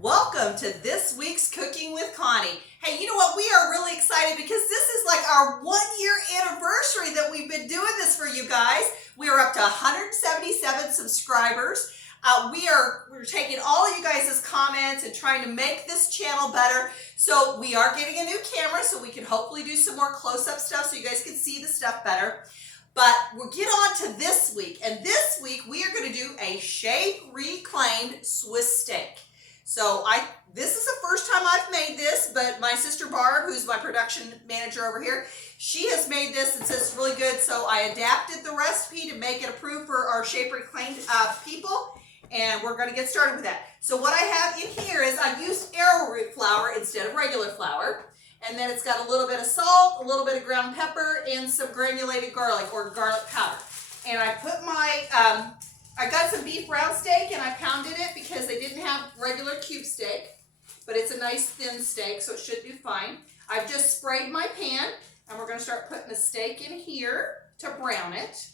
Welcome to this week's Cooking with Connie. Hey, you know what? We are really excited because this is like our 1-year anniversary that we've been doing this for you guys. We are up to 177 subscribers. We're taking all of you guys' comments and trying to make this channel better. So we are getting a new camera so we can hopefully do some more close-up stuff so you guys can see the stuff better. But we'll get on to this week. And this week we are going to do a shape reclaimed Swiss steak. So this is the first time I've made this, but my sister Barb, who's my production manager over here, she has made this and says it's really good. So I adapted the recipe to make it approved for our shape reclaimed people. And we're going to get started with that. So what I have in here is I used arrowroot flour instead of regular flour. And then it's got a little bit of salt, a little bit of ground pepper, and some granulated garlic or garlic powder. And I put my, I got some beef round steak and I pounded it because they didn't have regular cube steak. But it's a nice thin steak, so it should do fine. I've just sprayed my pan and we're going to start putting the steak in here to brown it.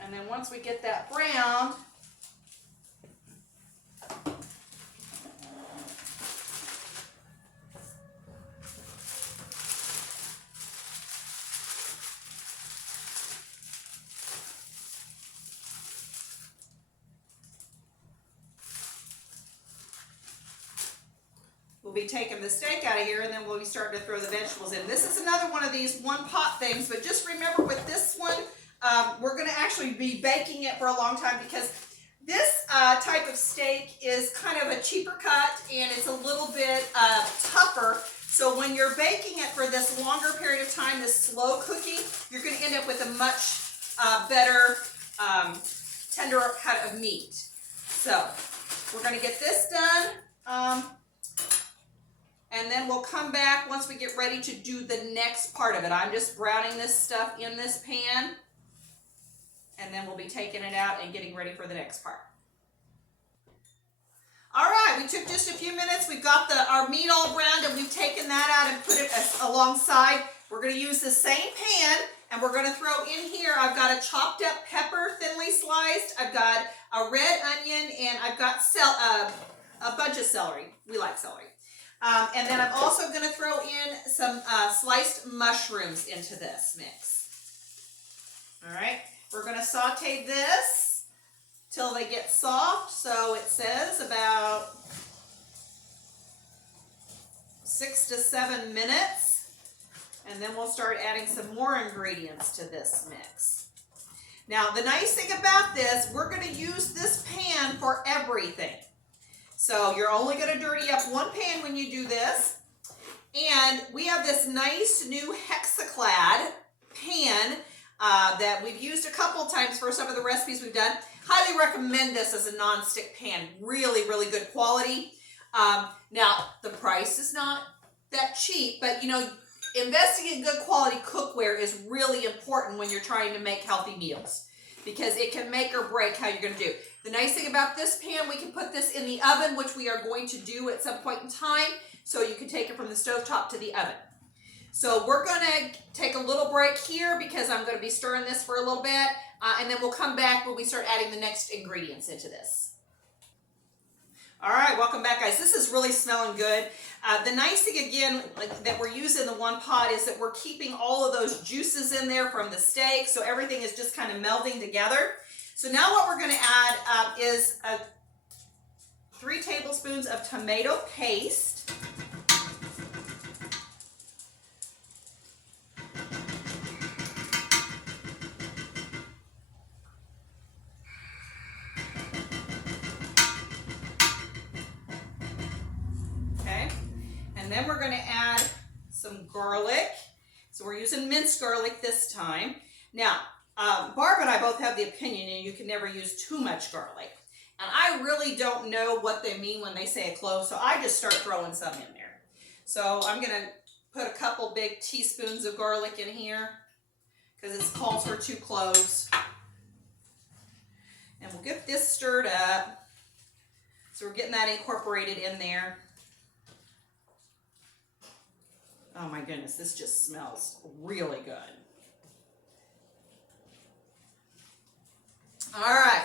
And then once we get that browned, we'll be taking the steak out of here and then we'll be starting to throw the vegetables in. This is another one of these one pot things, but just remember with this one, we're going to actually be baking it for a long time because this type of steak is kind of a cheaper cut and it's a little bit tougher. So when you're baking it for this longer period of time, this slow cooking, you're going to end up with a much better, tenderer cut of meat. So we're going to get this done. And then we'll come back once we get ready to do the next part of it. I'm just browning this stuff in this pan. And then we'll be taking it out and getting ready for the next part. All right, we took just a few minutes. We've got our meat all browned and we've taken that out and put it alongside. We're going to use the same pan and we're going to throw in here. I've got a chopped up pepper, thinly sliced. I've got a red onion and I've got a bunch of celery. We like celery. And then I'm also going to throw in some sliced mushrooms into this mix. All right, we're going to saute this till they get soft. So it says about 6 to 7 minutes. And then we'll start adding some more ingredients to this mix. Now, the nice thing about this, we're going to use this pan for everything. So you're only going to dirty up one pan when you do this. And we have this nice new Hexaclad pan that we've used a couple times for some of the recipes we've done. Highly recommend this as a non-stick pan. Really, really good quality. Now, the price is not that cheap, but you know, investing in good quality cookware is really important when you're trying to make healthy meals because it can make or break how you're going to do. The nice thing about this pan, we can put this in the oven, which we are going to do at some point in time, so you can take it from the stovetop to the oven. So we're going to take a little break here because I'm going to be stirring this for a little bit, and then we'll come back when we start adding the next ingredients into this. All right, welcome back, guys. This is really smelling good. The nice thing, again, that we're using the one pot is that we're keeping all of those juices in there from the steak, so everything is just kind of melding together. So now what we're going to add is 3 tablespoons of tomato paste. Okay, and then we're going to add some garlic. So we're using minced garlic this time. Now, Barb and I both have the opinion and you can never use too much garlic. And I really don't know what they mean when they say a clove, so I just start throwing some in there. So I'm going to put a couple big teaspoons of garlic in here because it calls for 2 cloves. And we'll get this stirred up. So we're getting that incorporated in there. Oh my goodness, this just smells really good.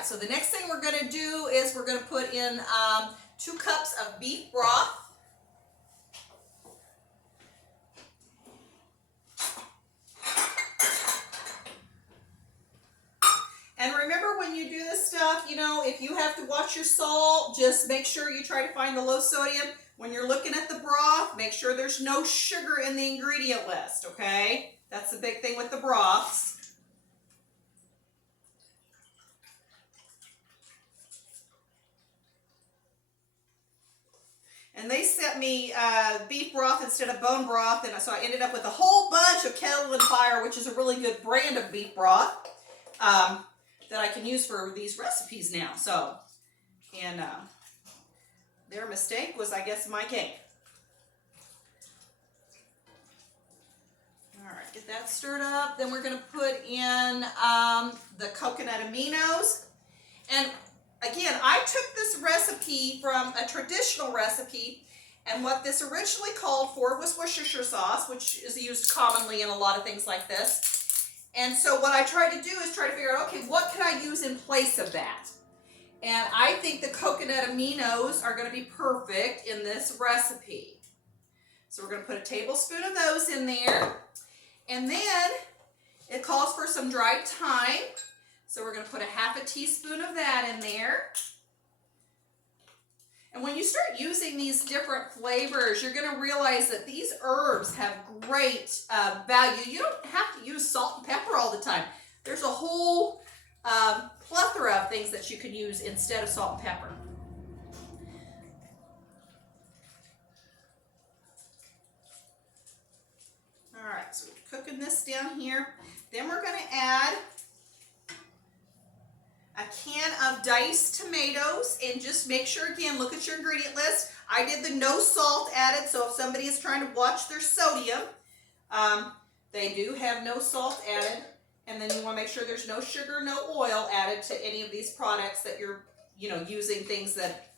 so the next thing we're gonna do is we're gonna put in 2 cups of beef broth. And remember, when you do this stuff, you know, if you have to watch your salt, just make sure you try to find the low sodium. When you're looking at the broth, make sure there's no sugar in the ingredient list, okay? That's the big thing with the broths. And they sent me beef broth instead of bone broth, and so I ended up with a whole bunch of Cauliflower, which is a really good brand of beef broth. That I can use for these recipes now. So, and their mistake was, I guess, my gain. All right, get that stirred up. Then we're going to put in the coconut aminos. And again, I took this recipe from a traditional recipe, and what this originally called for was Worcestershire sauce, which is used commonly in a lot of things like this. And so what I tried to do is try to figure out, okay, what can I use in place of that? And I think the coconut aminos are going to be perfect in this recipe. So we're going to put a tablespoon of those in there. And then it calls for some dried thyme. So we're going to put 1/2 teaspoon of that in there. And when you start using these different flavors, you're going to realize that these herbs have great value. You don't have to use salt and pepper all the time. There's a whole plethora of things that you can use instead of salt and pepper. All right, so we're cooking this down here. Then we're going to add a can of diced tomatoes, and just make sure, again, look at your ingredient list. I did the no salt added, so if somebody is trying to watch their sodium, they do have no salt added. And then you want to make sure there's no sugar, no oil added to any of these products that you're, you know, using things that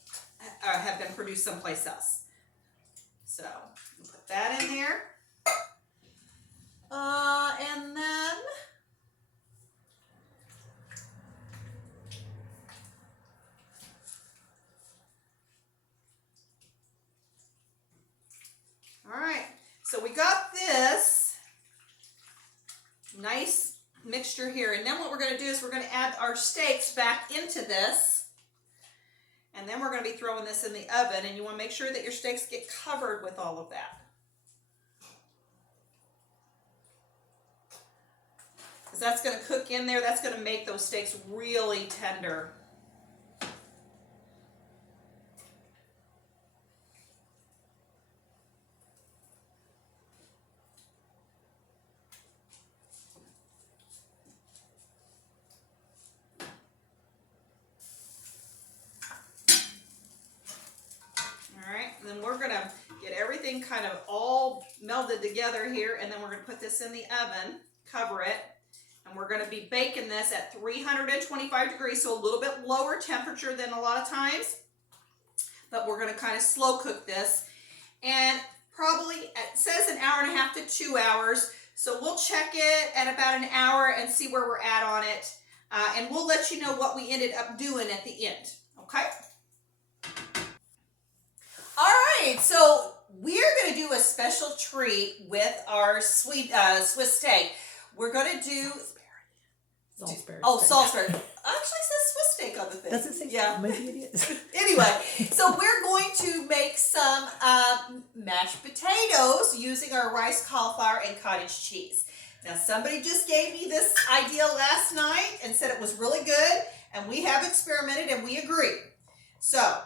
have been produced someplace else. So put that in there. And then all right, so we got this nice mixture here, and then what we're going to do is we're going to add our steaks back into this, and then we're going to be throwing this in the oven, and you want to make sure that your steaks get covered with all of that. Because that's going to cook in there, that's going to make those steaks really tender. And then we're going to get everything kind of all melded together here, and then we're going to put this in the oven, cover it, and we're going to be baking this at 325 degrees, so a little bit lower temperature than a lot of times, but we're going to kind of slow cook this, and probably, it says 1.5 to 2 hours, so we'll check it at about an hour and see where we're at on it, and we'll let you know what we ended up doing at the end, okay? All right, so we're going to do a special treat with our sweet Swiss steak. We're going to do Salisbury. Oh, Salisbury. Actually, it says Swiss steak on the thing. Does it say? Yeah. Maybe it is. Anyway, so we're going to make some mashed potatoes using our rice, cauliflower, and cottage cheese. Now, somebody just gave me this idea last night and said it was really good, and we have experimented and we agree. So,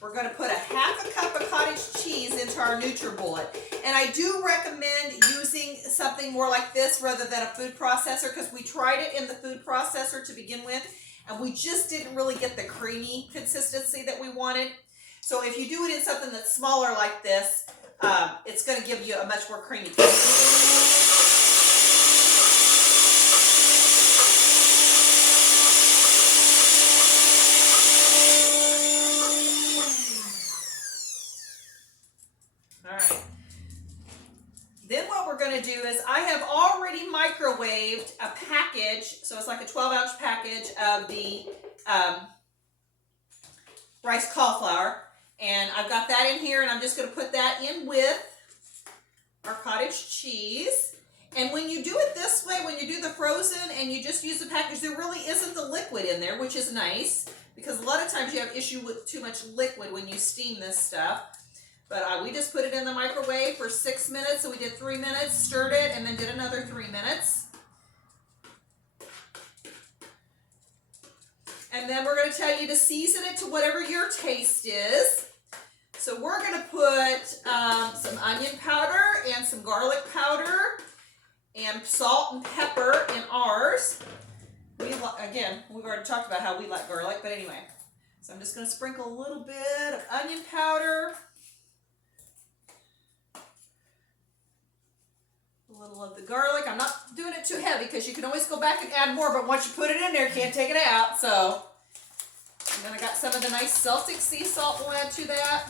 we're going to put 1/2 cup of cottage cheese into our NutriBullet. And I do recommend using something more like this rather than a food processor, because we tried it in the food processor to begin with, and we just didn't really get the creamy consistency that we wanted. So if you do it in something that's smaller like this, it's going to give you a much more creamy taste. Do is I have already microwaved a package, so it's like a 12-ounce package of the rice cauliflower. And I've got that in here, and I'm just going to put that in with our cottage cheese. And when you do it this way, when you do the frozen and you just use the package, there really isn't the liquid in there, which is nice, because a lot of times you have issue with too much liquid when you steam this stuff. But we just put it in the microwave for 6 minutes. So we did 3 minutes, stirred it, and then did another 3 minutes. And then we're going to tell you to season it to whatever your taste is. So we're going to put some onion powder and some garlic powder and salt and pepper in ours. Again, we've already talked about how we like garlic, but anyway. So I'm just going to sprinkle a little bit of onion powder. A little of the garlic. I'm not doing it too heavy because you can always go back and add more, but once you put it in there, you can't take it out. So, and then I got some of the nice Celtic sea salt we'll add to that.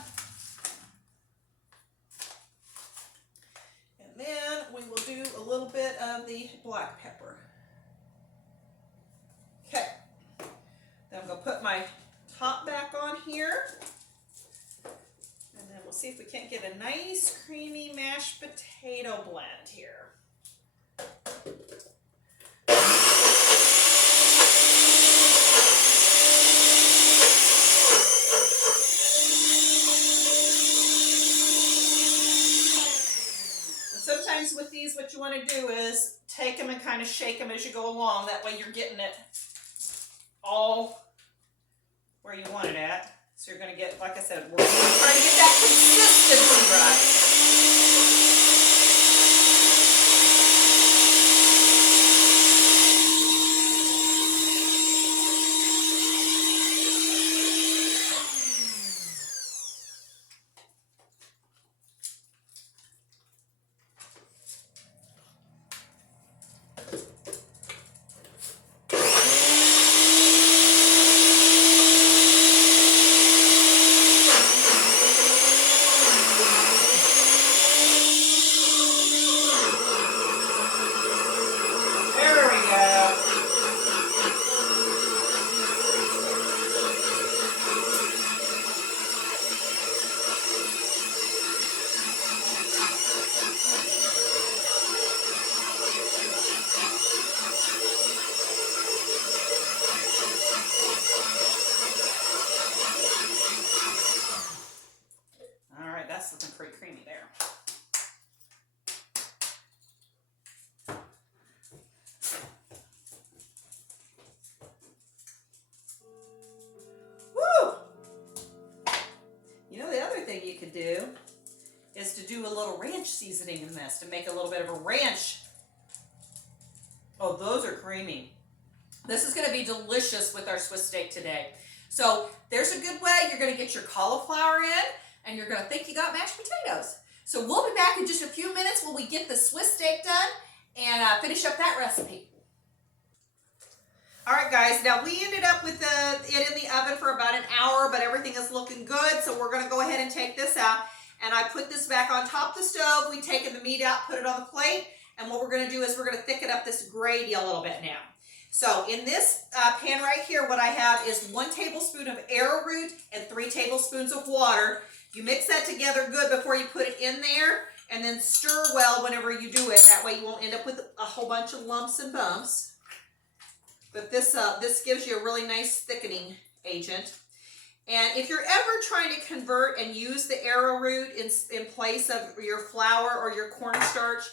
And then we will do a little bit of the black pepper. Okay. Then I'm going to put my top back on here. And then we'll see if we can't get a nice creamy mashed potato blend here. And sometimes with these, what you want to do is take them and kind of shake them as you go along. That way you're getting it all where you want it at. So you're going to get, like I said, we're going to try to get that consistency right. That's looking pretty creamy there. Woo! You know, the other thing you could do is to do a little ranch seasoning in this to make a little bit of a ranch. Oh, those are creamy. This is going to be delicious with our Swiss steak today. So there's a good way. You're going to get your cauliflower in, and you're going to think you got mashed potatoes. So we'll be back in just a few minutes when we get the Swiss steak done and finish up that recipe. All right, guys, now we ended up with it in the oven for about an hour, but everything is looking good. So we're going to go ahead and take this out. And I put this back on top of the stove. We've taken the meat out, put it on the plate. And what we're going to do is we're going to thicken up this gravy a little bit now. So in this pan right here, what I have is 1 tablespoon of arrowroot and 3 tablespoons of water. You mix that together good before you put it in there, and then stir well whenever you do it. That way you won't end up with a whole bunch of lumps and bumps. But this gives you a really nice thickening agent. And if you're ever trying to convert and use the arrowroot in place of your flour or your cornstarch,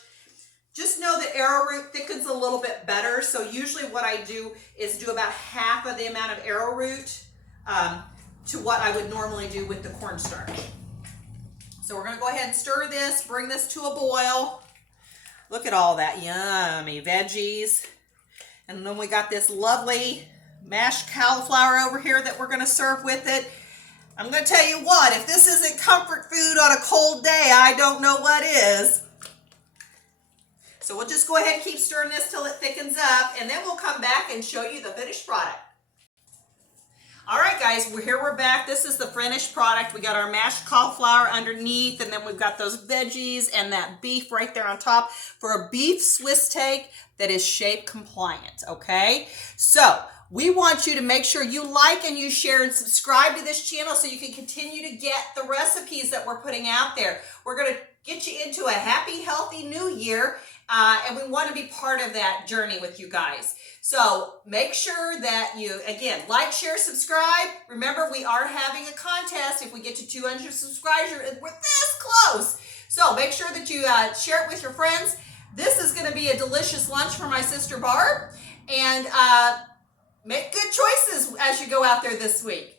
just know that arrowroot thickens a little bit better. So usually what I do is do about half of the amount of arrowroot to what I would normally do with the cornstarch. So we're going to go ahead and stir this, bring this to a boil. Look at all that yummy veggies. And then we got this lovely mashed cauliflower over here that we're going to serve with it. I'm going to tell you what, if this isn't comfort food on a cold day, I don't know what is. So we'll just go ahead and keep stirring this till it thickens up, and then we'll come back and show you the finished product. All right, guys, we're back. This is the finished product. We got our mashed cauliflower underneath, and then we've got those veggies and that beef right there on top for a beef Swiss steak that is shape compliant, okay? So we want you to make sure you like and you share and subscribe to this channel so you can continue to get the recipes that we're putting out there. We're going to get you into a happy, healthy new year, and we want to be part of that journey with you guys. So make sure that you, again, like, share, subscribe. Remember, we are having a contest. If we get to 200 subscribers, we're this close. So make sure that you share it with your friends. This is going to be a delicious lunch for my sister Barb. And make good choices as you go out there this week.